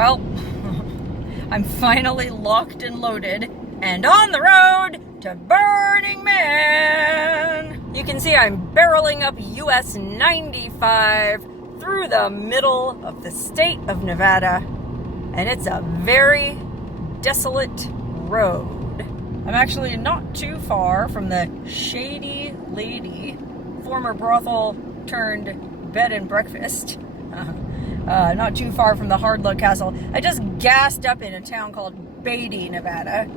Well, I'm finally locked and loaded and on the road to Burning Man. You can see I'm barreling up US 95 through the middle of the state of Nevada, and it's a very desolate road. I'm actually not too far from the Shady Lady, former brothel turned bed and breakfast. Not too far from the Hard Luck Castle. I just gassed up in a town called Beatty, Nevada.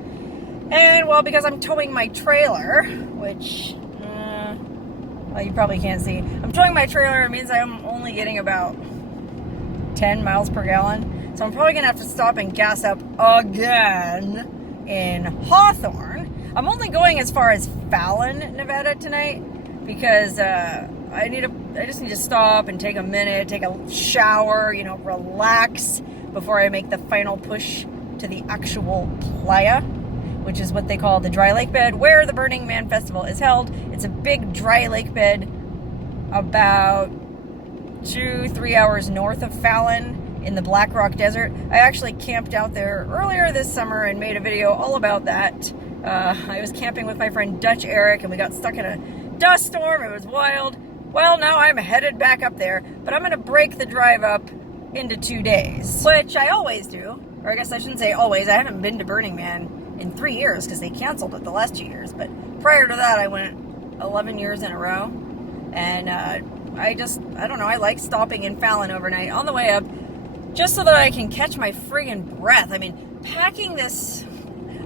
And, well, because I'm towing my trailer, which, well, you probably can't see. I'm towing my trailer, it means I'm only getting about 10 miles per gallon. So I'm probably going to have to stop and gas up again in Hawthorne. I'm only going as far as Fallon, Nevada tonight because I just need to stop and take a minute, take a shower, relax before I make the final push to the actual playa, which is what they call the dry lake bed, where the Burning Man Festival is held. It's a big dry lake bed about 2-3 hours north of Fallon in the Black Rock Desert. I actually camped out there earlier this summer and made a video all about that. I was camping with my friend Dutch Eric and we got stuck in a dust storm. It was wild. Well, now I'm headed back up there, but I'm going to break the drive up into 2 days, which I always do. Or I guess I shouldn't say always. I haven't been to Burning Man in 3 years because they canceled it the last 2 years. But prior to that, I went 11 years in a row. And I don't know, I like stopping in Fallon overnight on the way up just so that I can catch my friggin' breath. I mean, packing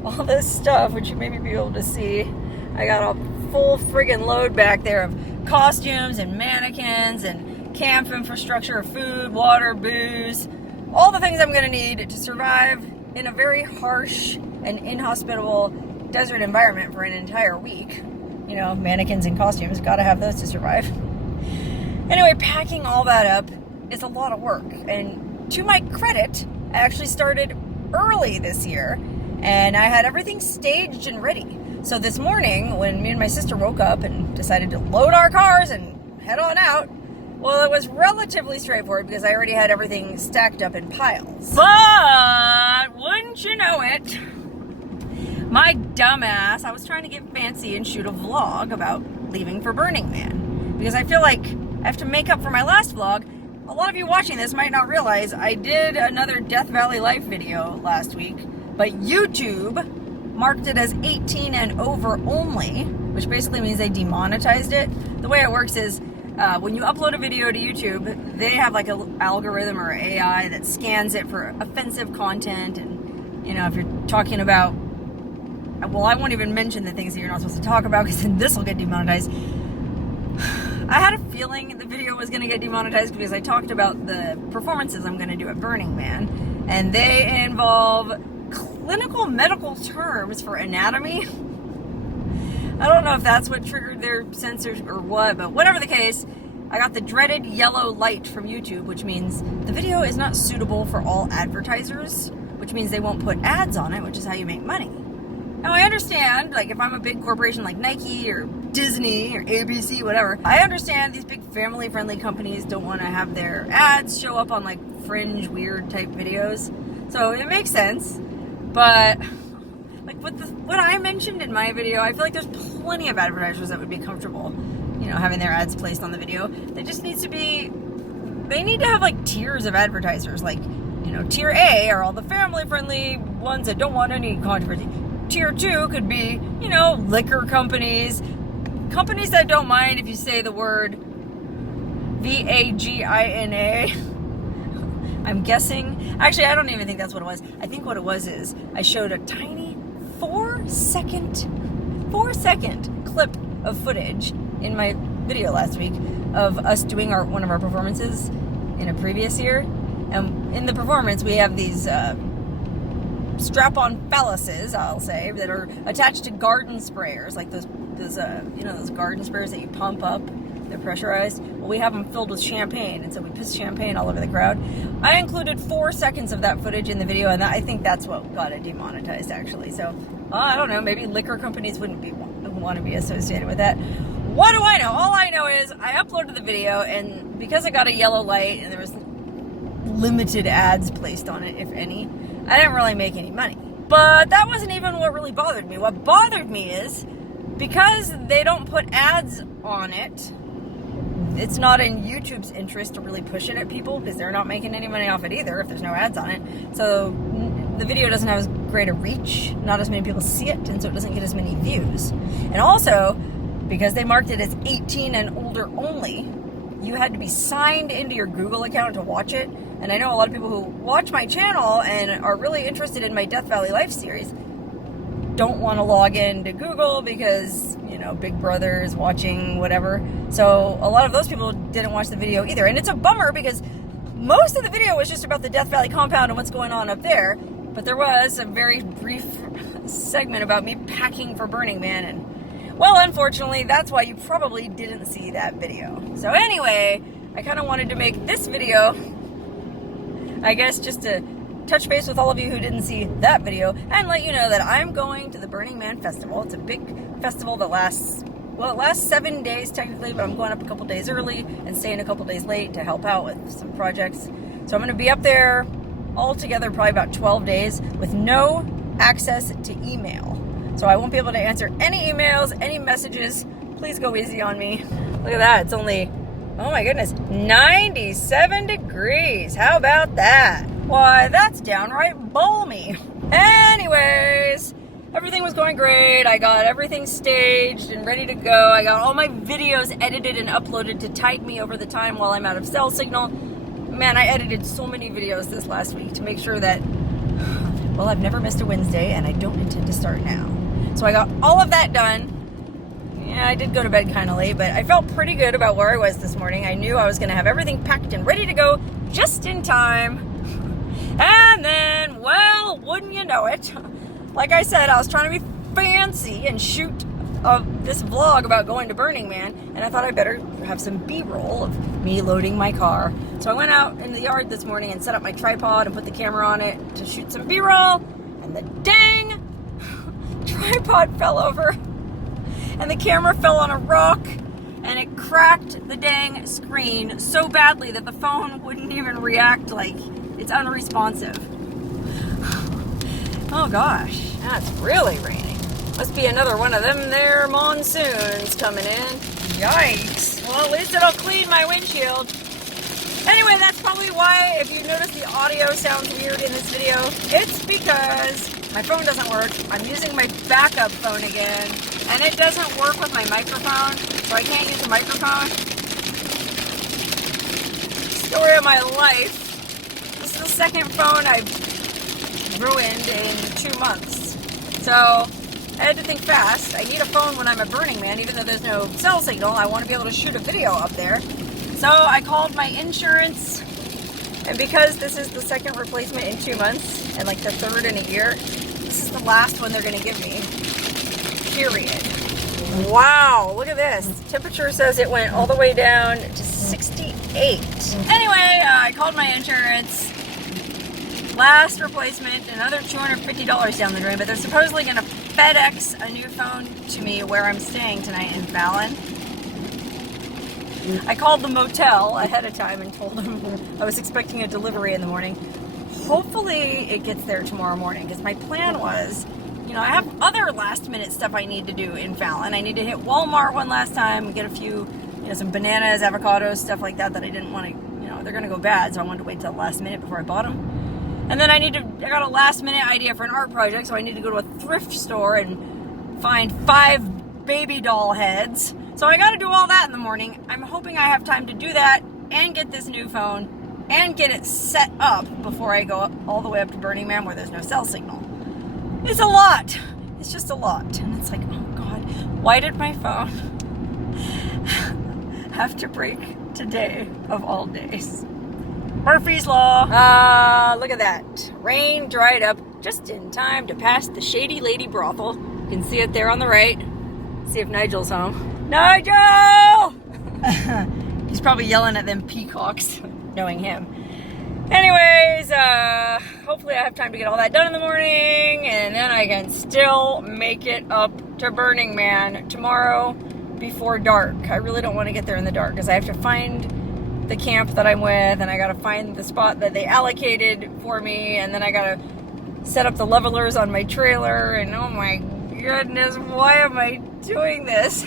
all this stuff, which you may be able to see, I got a full friggin' load back there of costumes and mannequins and camp infrastructure, food, water, booze, all the things I'm going to need to survive in a very harsh and inhospitable desert environment for an entire week. Mannequins and costumes, gotta have those to survive. Anyway, packing all that up is a lot of work, and to my credit, I actually started early this year, and I had everything staged and ready. So this morning, when me and my sister woke up and decided to load our cars and head on out, well, it was relatively straightforward because I already had everything stacked up in piles. But, wouldn't you know it, my dumbass, I was trying to get fancy and shoot a vlog about leaving for Burning Man. Because I feel like I have to make up for my last vlog. A lot of you watching this might not realize I did another Death Valley Life video last week, but YouTube marked it as 18 and over only, which basically means they demonetized it. The way it works is when you upload a video to YouTube, they have like an algorithm or AI that scans it for offensive content. And, if you're talking about, well, I won't even mention the things that you're not supposed to talk about because then this will get demonetized. I had a feeling the video was going to get demonetized because I talked about the performances I'm going to do at Burning Man, and they involve clinical medical terms for anatomy. I don't know if that's what triggered their censors or what, but whatever the case, I got the dreaded yellow light from YouTube, which means the video is not suitable for all advertisers, which means they won't put ads on it, which is how you make money. Now, I understand, like, if I'm a big corporation like Nike or Disney or ABC, whatever, I understand these big family-friendly companies don't want to have their ads show up on, like, fringe, weird type videos. So it makes sense. But, like, what I mentioned in my video, I feel like there's plenty of advertisers that would be comfortable, having their ads placed on the video. They need to have, like, tiers of advertisers. Like, tier A are all the family-friendly ones that don't want any controversy. Tier 2 could be, liquor companies that don't mind if you say the word VAGINA. I'm guessing. Actually, I don't even think that's what it was. I think what it was is I showed a tiny 4-second clip of footage in my video last week of us doing one of our performances in a previous year. And in the performance, we have these strap-on phalluses, I'll say, that are attached to garden sprayers, like those garden sprayers that you pump up. They're pressurized. Well, we have them filled with champagne, and so we piss champagne all over the crowd. I included 4 seconds of that footage in the video, and I think that's what got it demonetized, actually. So, I don't know, maybe liquor companies wouldn't want to be associated with that. What do I know? All I know is I uploaded the video, and because it got a yellow light, and there was limited ads placed on it, if any. I didn't really make any money. But that wasn't even what really bothered me. What bothered me is, because they don't put ads on it, it's not in YouTube's interest to really push it at people, because they're not making any money off it either if there's no ads on it. So the video doesn't have as great a reach, not as many people see it, and so it doesn't get as many views. And also, because they marked it as 18 and older only, you had to be signed into your Google account to watch it. And I know a lot of people who watch my channel and are really interested in my Death Valley Life series don't want to log into Google because, you know, Big Brother is watching whatever. So a lot of those people didn't watch the video either. And it's a bummer because most of the video was just about the Death Valley compound and what's going on up there. But there was a very brief segment about me packing for Burning Man. And, well, unfortunately, that's why you probably didn't see that video. So anyway, I kind of wanted to make this video, I guess, just to touch base with all of you who didn't see that video and let you know that I'm going to the Burning Man Festival. It's a big festival that lasts, well, it lasts 7 days technically, but I'm going up a couple days early and staying a couple days late to help out with some projects. So I'm going to be up there altogether probably about 12 days with no access to email. So I won't be able to answer any emails, any messages. Please go easy on me. Look at that. It's only, oh my goodness, 97 degrees. How about that? Why, that's downright balmy. Anyways, everything was going great. I got everything staged and ready to go. I got all my videos edited and uploaded to tide me over the time while I'm out of cell signal. Man, I edited so many videos this last week to make sure that, well, I've never missed a Wednesday and I don't intend to start now. So I got all of that done. Yeah, I did go to bed kind of late, but I felt pretty good about where I was this morning. I knew I was going to have everything packed and ready to go just in time. And then, well, wouldn't you know it, like I said, I was trying to be fancy and shoot this vlog about going to Burning Man, and I thought I better have some B-roll of me loading my car. So I went out in the yard this morning and set up my tripod and put the camera on it to shoot some B-roll, and the dang tripod fell over, and the camera fell on a rock, and it cracked the dang screen so badly that the phone wouldn't even react, like, it's unresponsive. Oh gosh, that's really raining. Must be another one of them there monsoons coming in. Yikes. Well, at least it'll clean my windshield. Anyway, that's probably why, if you notice the audio sounds weird in this video, it's because my phone doesn't work. I'm using my backup phone again, and it doesn't work with my microphone, so I can't use the microphone. Story of my life. This is the second phone I've ruined in 2 months. So I had to think fast. I need a phone when I'm at Burning Man, even though there's no cell signal. I want to be able to shoot a video up there. So I called my insurance, and because this is the second replacement in 2 months, and like the third in a year, this is the last one they're going to give me. Period. Wow, look at this. Temperature says it went all the way down to 68. Anyway, I called my insurance. Last replacement, another $250 down the drain, but they're supposedly going to FedEx a new phone to me where I'm staying tonight in Fallon. I called the motel ahead of time and told them I was expecting a delivery in the morning. Hopefully it gets there tomorrow morning, because my plan was, you know, I have other last minute stuff I need to do in Fallon. I need to hit Walmart one last time and get a few, you know, some bananas, avocados, stuff like that I didn't want to, you know, they're going to go bad, so I wanted to wait till the last minute before I bought them. And then I got a last minute idea for an art project, so I need to go to a thrift store and find 5 baby doll heads. So I got to do all that in the morning. I'm hoping I have time to do that and get this new phone and get it set up before I go all the way up to Burning Man where there's no cell signal. It's a lot. It's just a lot. And it's like, oh God, why did my phone have to break today of all days? Murphy's Law. Look at that. Rain dried up just in time to pass the Shady Lady Brothel. You can see it there on the right. See if Nigel's home. Nigel! He's probably yelling at them peacocks, knowing him. Anyways, hopefully I have time to get all that done in the morning, and then I can still make it up to Burning Man tomorrow before dark. I really don't want to get there in the dark, because I have to find the camp that I'm with, and I gotta find the spot that they allocated for me, and then I gotta set up the levelers on my trailer, and oh my goodness, why am I doing this?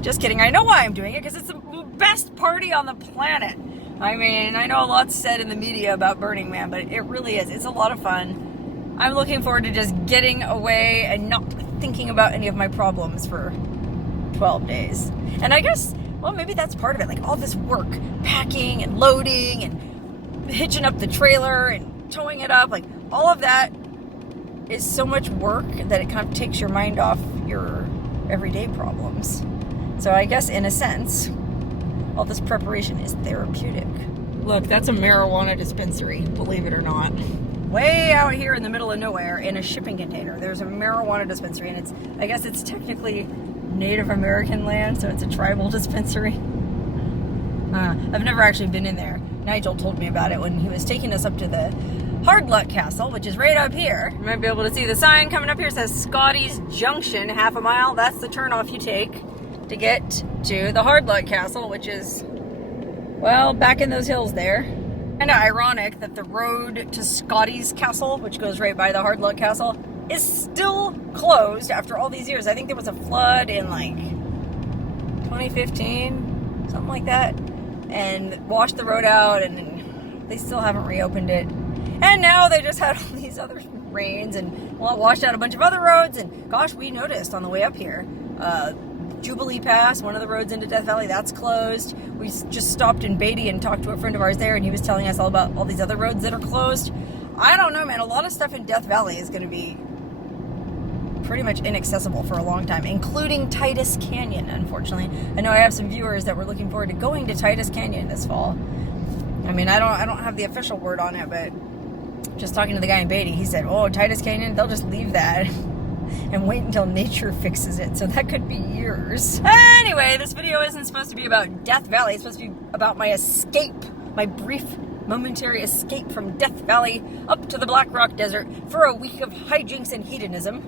Just kidding. I know why I'm doing it, because it's the best party on the planet. I mean, I know a lot's said in the media about Burning Man, but it really is. It's a lot of fun. I'm looking forward to just getting away and not thinking about any of my problems for 12 days. And I guess, well, maybe that's part of it. Like all this work, packing and loading and hitching up the trailer and towing it up, like all of that is so much work that it kind of takes your mind off your everyday problems. So I guess in a sense, all this preparation is therapeutic. Look, that's a marijuana dispensary, believe it or not. Way out here in the middle of nowhere in a shipping container, there's a marijuana dispensary, and I guess it's technically Native American land, so it's a tribal dispensary. I've never actually been in there. Nigel told me about it when he was taking us up to the Hard Luck Castle, which is right up here. You might be able to see the sign coming up here. It says Scotty's Junction, half a mile. That's the turnoff you take to get to the Hard Luck Castle, which is, well, back in those hills there. Kind of ironic that the road to Scotty's Castle, which goes right by the Hard Luck Castle, is still closed after all these years. I think there was a flood in like 2015, something like that, and washed the road out, and they still haven't reopened it. And now they just had all these other rains, and well, it washed out a bunch of other roads. And gosh, we noticed on the way up here, Jubilee Pass, one of the roads into Death Valley, that's closed. We just stopped in Beatty and talked to a friend of ours there, and he was telling us all about all these other roads that are closed. I don't know, man. A lot of stuff in Death Valley is going to be pretty much inaccessible for a long time, including Titus Canyon, unfortunately. I know I have some viewers that were looking forward to going to Titus Canyon this fall. I mean, I don't have the official word on it, but just talking to the guy in Beatty, he said, oh, Titus Canyon, they'll just leave that and wait until nature fixes it, so that could be years. Anyway, this video isn't supposed to be about Death Valley. It's supposed to be about my escape, my brief momentary escape from Death Valley up to the Black Rock Desert for a week of hijinks and hedonism.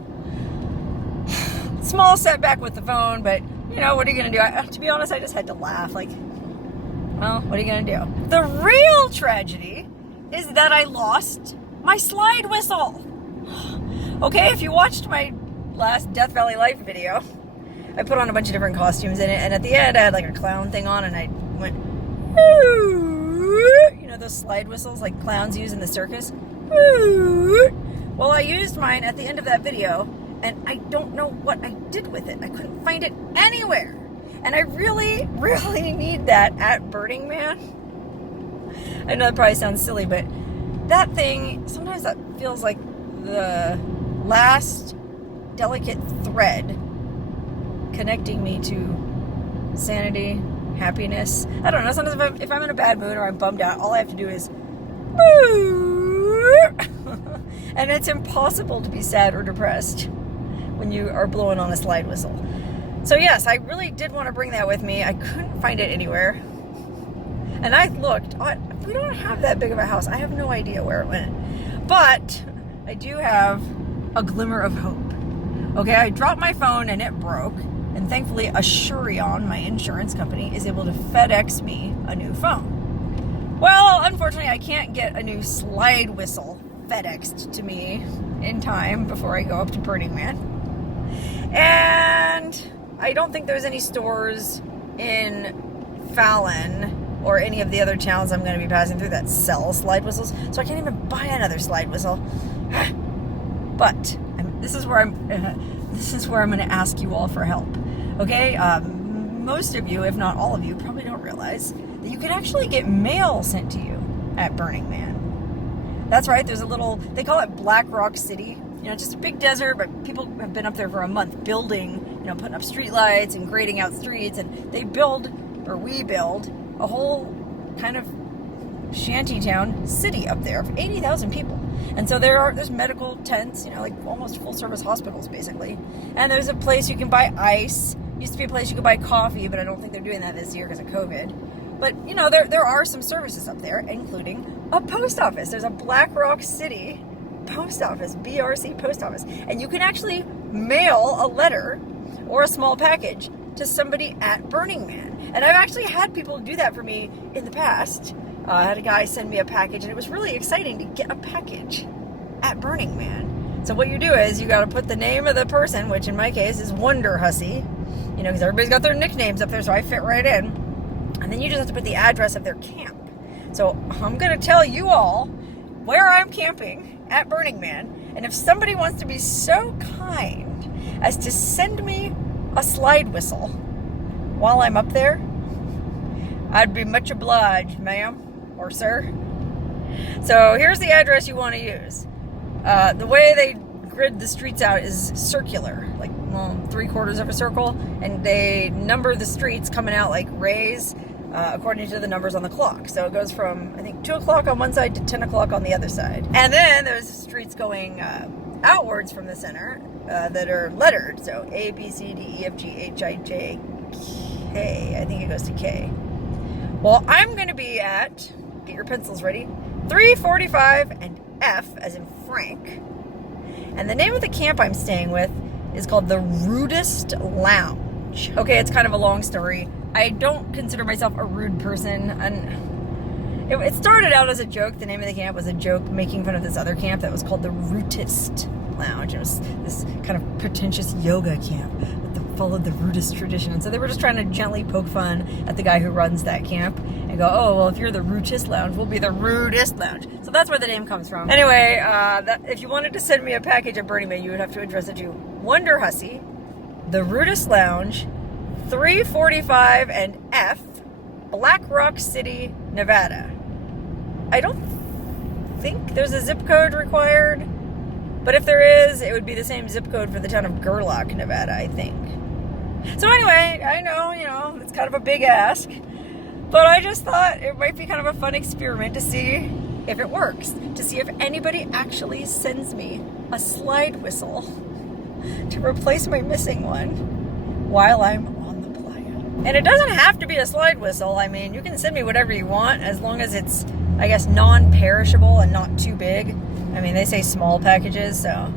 Small setback with the phone, but you know, what are you gonna do? To be honest, I just had to laugh. Like, well, what are you gonna do? The real tragedy is that I lost my slide whistle. Okay, if you watched my last Death Valley Life video, I put on a bunch of different costumes in it, and at the end I had like a clown thing on, and I went, you know, those slide whistles like clowns use in the circus. Well, I used mine at the end of that video, and I don't know what I did with it. I couldn't find it anywhere. And I really, really need that at Burning Man. I know that probably sounds silly, but that thing, sometimes that feels like the last delicate thread connecting me to sanity, happiness. I don't know, sometimes if I'm in a bad mood or I'm bummed out, all I have to do is and it's impossible to be sad or depressed when you are blowing on a slide whistle. So yes, I really did want to bring that with me. I couldn't find it anywhere. And I looked, we don't have that big of a house. I have no idea where it went. But I do have a glimmer of hope. Okay, I dropped my phone and it broke. And thankfully, Assurion, my insurance company, is able to FedEx me a new phone. Well, unfortunately, I can't get a new slide whistle FedExed to me in time before I go up to Burning Man. And I don't think there's any stores in Fallon or any of the other towns I'm going to be passing through that sell slide whistles, so I can't even buy another slide whistle. But this is where I'm going to ask you all for help. Okay, most of you, if not all of you, probably don't realize that you can actually get mail sent to you at Burning Man. That's right. There's a little, they call it Black Rock City. You know, just a big desert, but people have been up there for a month building, you know, putting up street lights and grading out streets, and we build a whole kind of shantytown city up there of 80,000 people. And so there's medical tents, you know, like almost full service hospitals basically. And there's a place you can buy ice. Used to be a place you could buy coffee, but I don't think they're doing that this year because of COVID. But you know, there are some services up there, including a post office. There's a Black Rock City post office, BRC post office, and you can actually mail a letter or a small package to somebody at Burning Man. And I've actually had people do that for me in the past. I had a guy send me a package, and it was really exciting to get a package at Burning Man. So what you do is you got to put the name of the person, which in my case is Wonderhussy, you know, because everybody's got their nicknames up there, so I fit right in. And then you just have to put the address of their camp. So I'm going to tell you all where I'm camping at Burning Man. And if somebody wants to be so kind as to send me a slide whistle while I'm up there, I'd be much obliged, ma'am or sir. So here's the address you want to use. The way they grid the streets out is circular, like 3/4 of a circle, and they number the streets coming out like rays according to the numbers on the clock. So it goes from, I think, 2 o'clock on one side to 10 o'clock on the other side. And then there's streets going outwards from the center that are lettered. So A, B, C, D, E, F, G, H, I, J, K. I think it goes to K. Well, I'm going to be at, get your pencils ready, 345 and F as in Frank. And the name of the camp I'm staying with is called the Rudest Lounge. Okay, it's kind of a long story. I don't consider myself a rude person, and it started out as a joke. The name of the camp was a joke making fun of this other camp that was called the Rudest Lounge. It was this kind of pretentious yoga camp that followed the rudest tradition, and so they were just trying to gently poke fun at the guy who runs that camp and go, oh, well, if you're the Rudest Lounge, we'll be the Rudest Lounge. So that's where the name comes from. Anyway, if you wanted to send me a package at Burning Man, you would have to address it to Wonderhussy, the Rudest Lounge, 345 and F, Black Rock City, Nevada. I don't think there's a zip code required, but if there is, it would be the same zip code for the town of GERLACH, Nevada, I think. So anyway, I know, it's kind of a big ask, but I just thought it might be kind of a fun experiment to see if it works, to see if anybody actually sends me a slide whistle to replace my missing one while I'm on the playa. And it doesn't have to be a slide whistle. I mean, you can send me whatever you want as long as it's, I guess, non-perishable and not too big. I mean, they say small packages, so,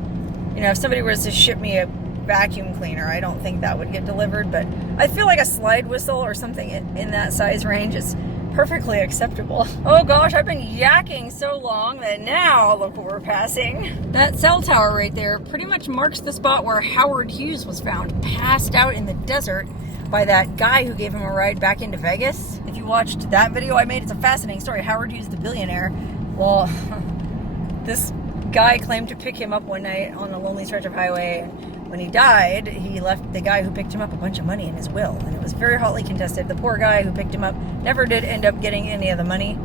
you know, if somebody was to ship me a vacuum cleaner, I don't think that would get delivered, but I feel like a slide whistle or something in that size range is perfectly acceptable. Oh gosh, I've been yakking so long that now look what we're passing. That cell tower right there pretty much marks the spot where Howard Hughes was found, passed out in the desert by that guy who gave him a ride back into Vegas. If you watched that video I made, it's a fascinating story. Howard Hughes, the billionaire. Well, this guy claimed to pick him up one night on a lonely stretch of highway. When he died, he left the guy who picked him up a bunch of money in his will, and it was very hotly contested. The poor guy who picked him up never did end up getting any of the money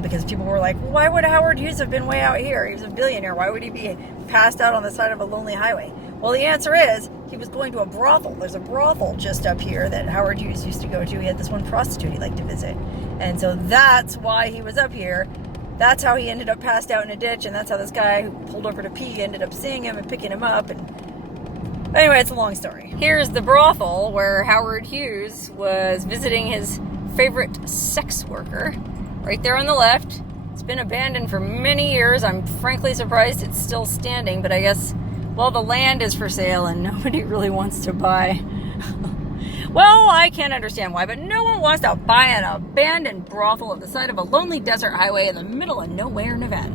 because people were like, well, why would Howard Hughes have been way out here? He was a billionaire. Why would he be passed out on the side of a lonely highway? Well, the answer is he was going to a brothel. There's a brothel just up here that Howard Hughes used to go to. He had this one prostitute he liked to visit, and so that's why he was up here. That's how he ended up passed out in a ditch, and that's how this guy who pulled over to pee ended up seeing him and picking him up. And anyway, it's a long story. Here's the brothel where Howard Hughes was visiting his favorite sex worker. Right there on the left. It's been abandoned for many years. I'm frankly surprised it's still standing, but I guess, well, the land is for sale and nobody really wants to buy. Well, I can't understand why, but no one wants to buy an abandoned brothel at the side of a lonely desert highway in the middle of nowhere, Nevada.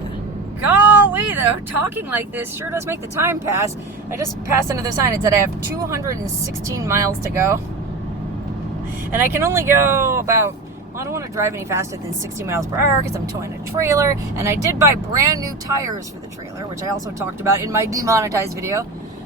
Golly, though, talking like this sure does make the time pass. I just passed another sign. It said I have 216 miles to go. And I can only go about, well, I don't want to drive any faster than 60 miles per hour because I'm towing a trailer. And I did buy brand new tires for the trailer, which I also talked about in my demonetized video.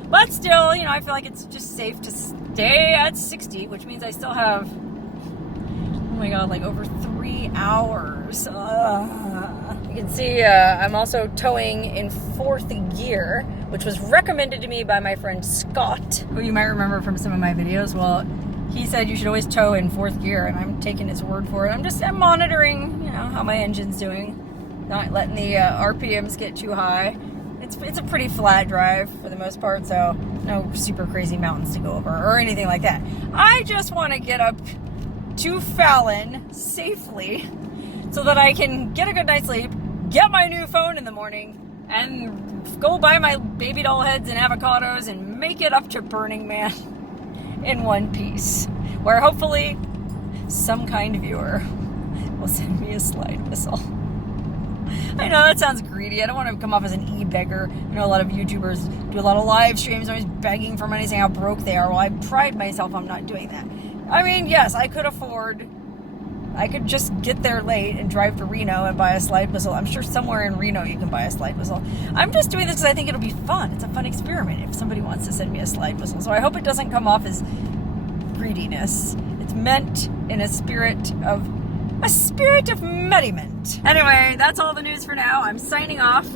But still, you know, I feel like it's just safe to stay at 60, which means I still have, oh my God, like over 3 hours. You can see I'm also towing in 4th gear, which was recommended to me by my friend Scott, who you might remember from some of my videos. Well, he said you should always tow in 4th gear, and I'm taking his word for it. I'm monitoring, you know, how my engine's doing, not letting the RPMs get too high. It's a pretty flat drive for the most part, so no super crazy mountains to go over or anything like that. I just want to get up to Fallon safely so that I can get a good night's sleep, get my new phone in the morning, and go buy my baby doll heads and avocados and make it up to Burning Man in one piece, where hopefully some kind viewer will send me a slide whistle. I know that sounds greedy. I don't want to come off as an e-beggar. You know, a lot of YouTubers do a lot of live streams, always begging for money, saying how broke they are. Well, I pride myself on not doing that. I mean, yes, I could just get there late and drive to Reno and buy a slide whistle. I'm sure somewhere in Reno you can buy a slide whistle. I'm just doing this because I think it'll be fun. It's a fun experiment if somebody wants to send me a slide whistle. So I hope it doesn't come off as greediness. It's meant in a spirit of merriment. Anyway, that's all the news for now. I'm signing off.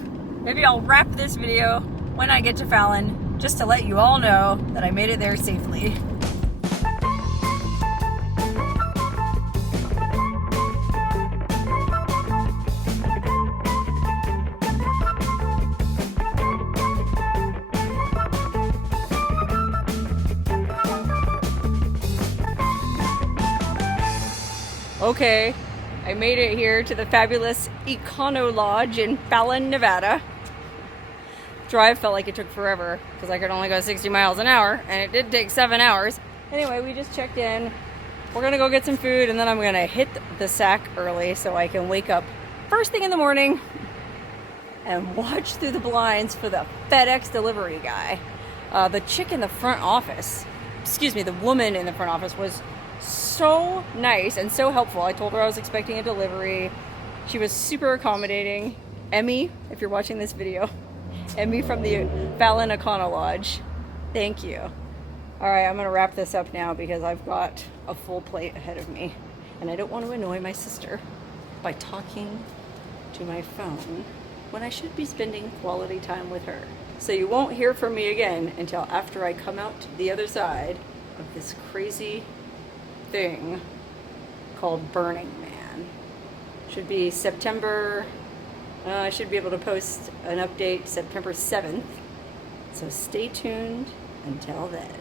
Maybe I'll wrap this video when I get to Fallon, just to let you all know that I made it there safely. Okay, I made it here to the fabulous Econo Lodge in Fallon, Nevada. Drive felt like it took forever because I could only go 60 miles an hour, and it did take 7 hours. Anyway, we just checked in. We're gonna go get some food, and then I'm gonna hit the sack early so I can wake up first thing in the morning and watch through the blinds for the FedEx delivery guy. The chick in the front office, the woman in the front office was so nice and so helpful. I told her I was expecting a delivery. She was super accommodating. Emmy, if you're watching this video, Emmy from the Fallon Econo Lodge, thank you. All right, I'm gonna wrap this up now because I've got a full plate ahead of me and I don't want to annoy my sister by talking to my phone when I should be spending quality time with her. So you won't hear from me again until after I come out the other side of this crazy thing called Burning Man. Should be September, I should be able to post an update September 7th, so stay tuned until then.